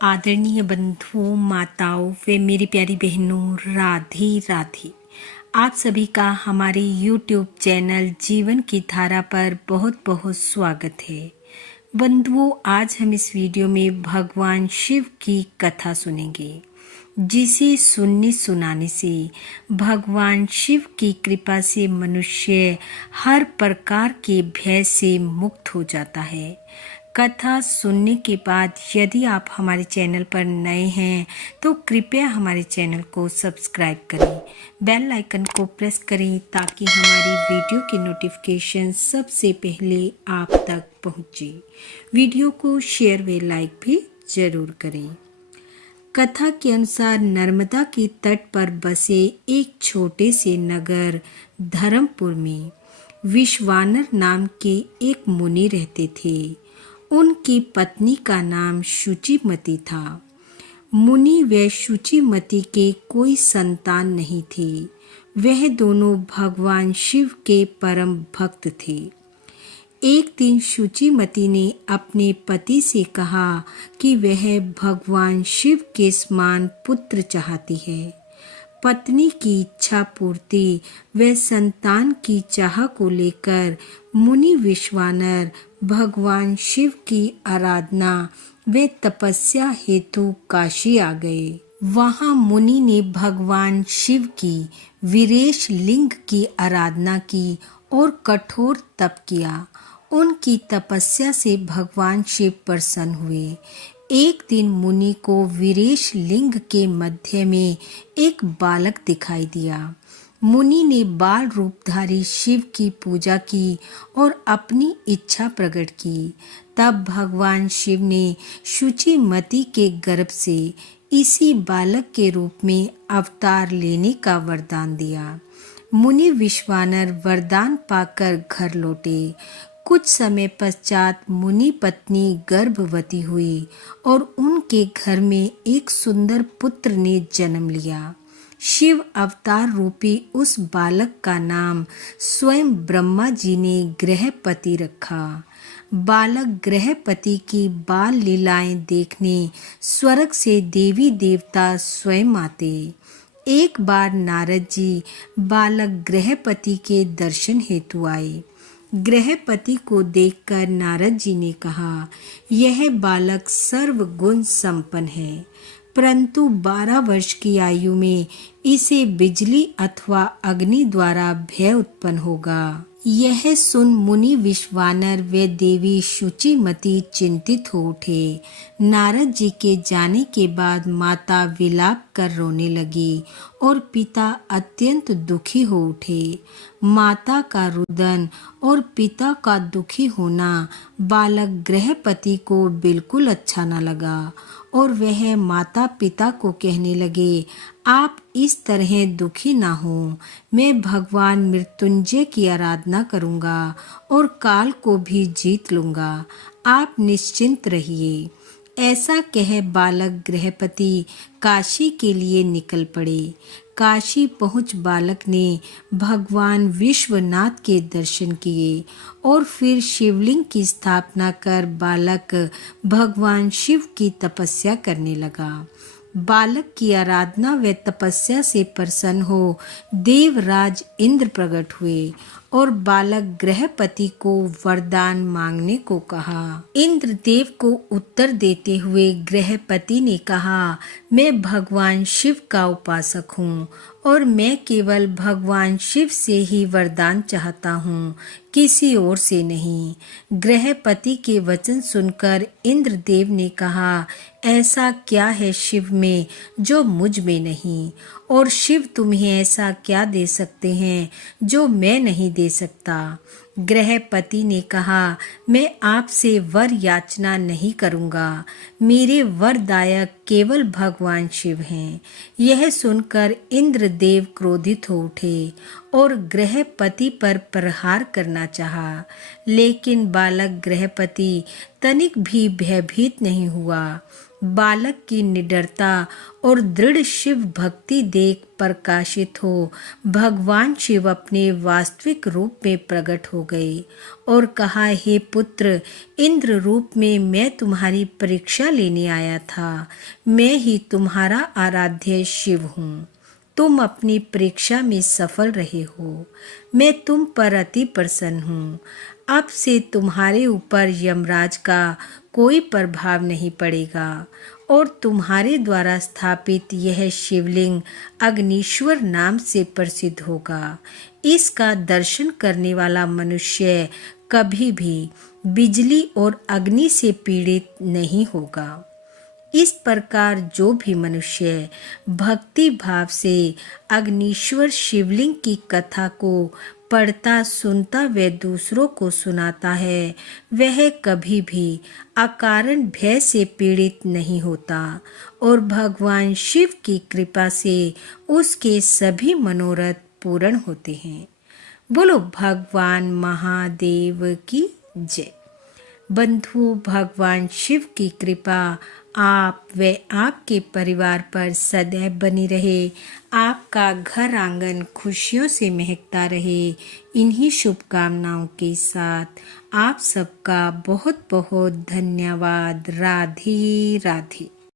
आदरणीय बंधुओं, माताओं व मेरी प्यारी बहनों, राधे राधे। आप सभी का हमारे YouTube चैनल जीवन की धारा पर बहुत बहुत स्वागत है। बंधुओं, आज हम इस वीडियो में भगवान शिव की कथा सुनेंगे, जिसे सुनने सुनाने से भगवान शिव की कृपा से मनुष्य हर प्रकार के भय से मुक्त हो जाता है। कथा सुनने के बाद यदि आप हमारे चैनल पर नए हैं तो कृपया हमारे चैनल को सब्सक्राइब करें, बेल आइकन को प्रेस करें ताकि हमारी वीडियो की नोटिफिकेशन सबसे पहले आप तक पहुंचे। वीडियो को शेयर व लाइक भी जरूर करें। कथा के अनुसार नर्मदा के तट पर बसे एक छोटे से नगर धर्मपुर में विश्वानर नाम के एक मुनि रहते थे। उनकी पत्नी का नाम शुचिमती था। मुनि व शुचिमती के कोई संतान नहीं थी। वह दोनों भगवान शिव के परम भक्त थे। एक दिन शुचिमती ने अपने पति से कहा कि वह भगवान शिव के समान पुत्र चाहती है। पत्नी की इच्छा पूर्ति व संतान की चाह को लेकर मुनि विश्वानर भगवान शिव की आराधना व तपस्या हेतु काशी आ गए। वहां मुनि ने भगवान शिव की वीरेश लिंग की आराधना की और कठोर तप किया। उनकी तपस्या से भगवान शिव प्रसन्न हुए। एक दिन मुनि को वीरेश लिंग के मध्य में एक बालक दिखाई दिया। मुनि ने बाल रूपधारी शिव की पूजा की और अपनी इच्छा प्रकट की। तब भगवान शिव ने शुचिमती के गर्भ से इसी बालक के रूप में अवतार लेने का वरदान दिया। मुनि विश्वानर वरदान पाकर घर लौटे। कुछ समय पश्चात मुनि पत्नी गर्भवती हुई और उनके घर में एक सुंदर पुत्र ने जन्म लिया। शिव अवतार रूपी उस बालक का नाम स्वयं ब्रह्मा जी ने गृहपति रखा। बालक गृहपति की बाल लीलाएं देखने स्वर्ग से देवी देवता स्वयं आते। एक बार नारद जी बालक गृहपति के दर्शन हेतु आए। गृहपति को देखकर नारद जी ने कहा, यह बालक सर्वगुण संपन्न है, परंतु 12 वर्ष की आयु में इसे बिजली अथवा अग्नि द्वारा भय उत्पन्न होगा। यह सुन मुनि विश्वानर व देवी शुचिमती चिंतित हो उठे। नारद जी के जाने के बाद माता विलाप कर रोने लगी और पिता अत्यंत दुखी हो उठे। माता का रुदन और पिता का दुखी होना बालक गृहपति को बिल्कुल अच्छा न लगा और वह माता पिता को कहने लगे, आप इस तरह दुखी ना हो। मैं भगवान मृत्युंजय की आराधना करूंगा और काल को भी जीत लूंगा। आप निश्चिंत रहिए। ऐसा कह बालक गृहपति काशी के लिए निकल पड़े। काशी पहुंच बालक ने भगवान विश्वनाथ के दर्शन किए और फिर शिवलिंग की स्थापना कर बालक भगवान शिव की तपस्या करने लगा। बालक की आराधना व तपस्या से प्रसन्न हो देवराज इंद्र प्रकट हुए और बालक गृहपति को वरदान मांगने को कहा। इंद्रदेव को उत्तर देते हुए गृहपति ने कहा, मैं भगवान शिव का उपासक हूँ और मैं केवल भगवान शिव से ही वरदान चाहता हूँ, किसी और से नहीं। गृहपति के वचन सुनकर इंद्रदेव ने कहा, ऐसा क्या है शिव में जो मुझ में नहीं, और शिव तुम्हें ऐसा क्या दे सकते हैं जो मैं नहीं दे सकता। गृहपति ने कहा, मैं आपसे वर याचना नहीं करूंगा, मेरे वरदायक केवल भगवान शिव हैं। यह सुनकर इंद्रदेव क्रोधित हो उठे और गृहपति पर प्रहार करना चाहा, लेकिन बालक गृहपति तनिक भी भयभीत नहीं हुआ। बालक की निडरता और दृढ़ शिव भक्ति देख प्रकाशित हो भगवान शिव अपने वास्तविक रूप में प्रकट हो गए और कहा, हे पुत्र, इंद्र रूप में मैं तुम्हारी परीक्षा लेने आया था। मैं ही तुम्हारा आराध्य शिव हूँ। तुम अपनी परीक्षा में सफल रहे हो। मैं तुम पर अति प्रसन्न हूँ। अब से तुम्हारे ऊपर यमराज का कोई प्रभाव नहीं पड़ेगा और तुम्हारे द्वारा स्थापित यह शिवलिंग अग्निश्वर नाम से प्रसिद्ध होगा। इसका दर्शन करने वाला मनुष्य कभी भी बिजली और अग्नि से पीड़ित नहीं होगा। इस प्रकार जो भी मनुष्य भक्ति भाव से अग्निश्वर शिवलिंग की कथा को पढ़ता, सुनता व दूसरों को सुनाता है, वह कभी भी अकारण भय से पीड़ित नहीं होता और भगवान शिव की कृपा से उसके सभी मनोरथ पूर्ण होते हैं। बोलो भगवान महादेव की जय। बंधु, भगवान शिव की कृपा आप व आपके परिवार पर सदैव बनी रहे। आपका घर आंगन खुशियों से महकता रहे। इन्हीं शुभकामनाओं के साथ आप सबका बहुत बहुत धन्यवाद। राधे राधे।